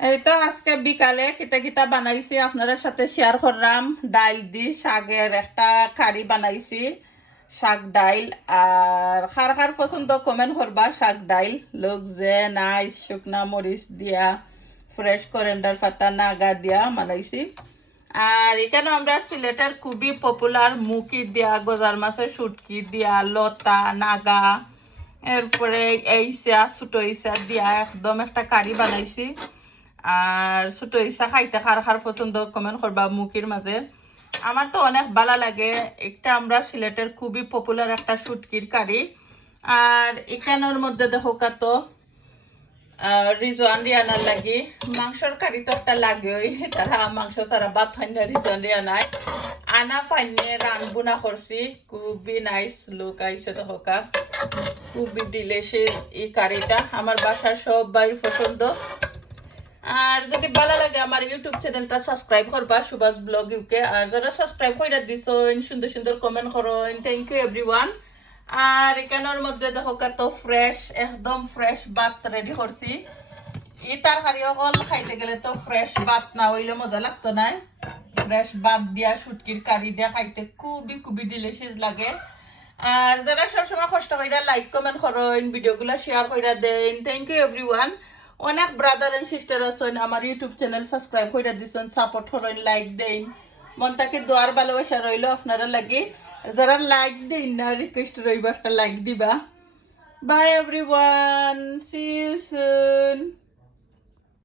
এই তো আজকে বিকালে কিতা কিতা বানাইছি আপনাদের সাথে শেয়ার করলাম। ডাইল দি শাকের একটা কারি বানাইছি, শাক ডাইল। আর খার খার পছন্দ কমেন্ট করবা। শাক ডাইল লোক যে নাই শুকনা মরিচ দিয়া ফ্রেশ করেন্ডার পাতা নাগা দিয়া বানাইছি। আর এখানে আমরা সিলেটের খুবই পপুলার মুখি দিয়া, গজার মাছের শুটকি দিয়া, লতা নাগা, এরপরে এইসা ছোট ইসা দিয়া একদম একটা কারি বানাইছি। আর ছোট ইসা খাইতে খার খার পছন্দ কমেন্ট করবা মুখির মাঝে। আমার তো অনেক ভালো লাগে। একটা আমরা সিলেটের খুবই পপুলার একটা শুটকির কারি। আর এখানের মধ্যে দেখো কত রিজওয়ান রিয়ানার লাগি মাংসর কারি তো একটা লাগে, ওই তারা মাংস ছাড়া ভাত খাই না। রিজওয়ান রিয়ানায় আনা ফাইনে রানবুনা করছি, খুবই নাইস লুক আইছে। দেখো খুবই ডিলিশিয়াস এই কারিটা, আমার বাসার সবাই পছন্দ। আর যদি ভালো লাগে আমার ইউটিউব চ্যানেলটা সাবস্ক্রাইব করবা, সুভাষ ব্লগ ইউকে। আর যারা সাবস্ক্রাইব করে দিছো সুন্দর সুন্দর কমেন্ট করো, থ্যাংক ইউ এভরিওয়ান। আর এখানের মধ্যে দেখো কত ফ্রেশ, একদম ফ্রেশ ভাত রেডি করছি। এই তরকারি অকল খাইতে গেলে তো ফ্রেশ ভাত না হইলে মজা লাগতো না। ফ্রেশ ভাত দিয়া শুটকির কারি দিয়া খাইতে খুবই খুবই ডিলিশিয়াস লাগে। আর যারা সবসময় কষ্ট করে লাইক কমেন্ট করেন, ভিডিওগুলো শেয়ার করে দেন, থ্যাংক ইউ এভরিওয়ান। অনেক ব্রাদার এন্ড সিস্টার আছেন আমার ইউটিউব চ্যানেল সাবস্ক্রাইব করে দিচ্ছেন, সাপোর্ট করেন, লাইক দেন। মন থেকে দোয়ার ভালোবাসা রইল আপনারা লাগে। যারা লাইক দেন না, রিকোয়েস্ট রইব একটা লাইক দিবা। Bye everyone, see you soon.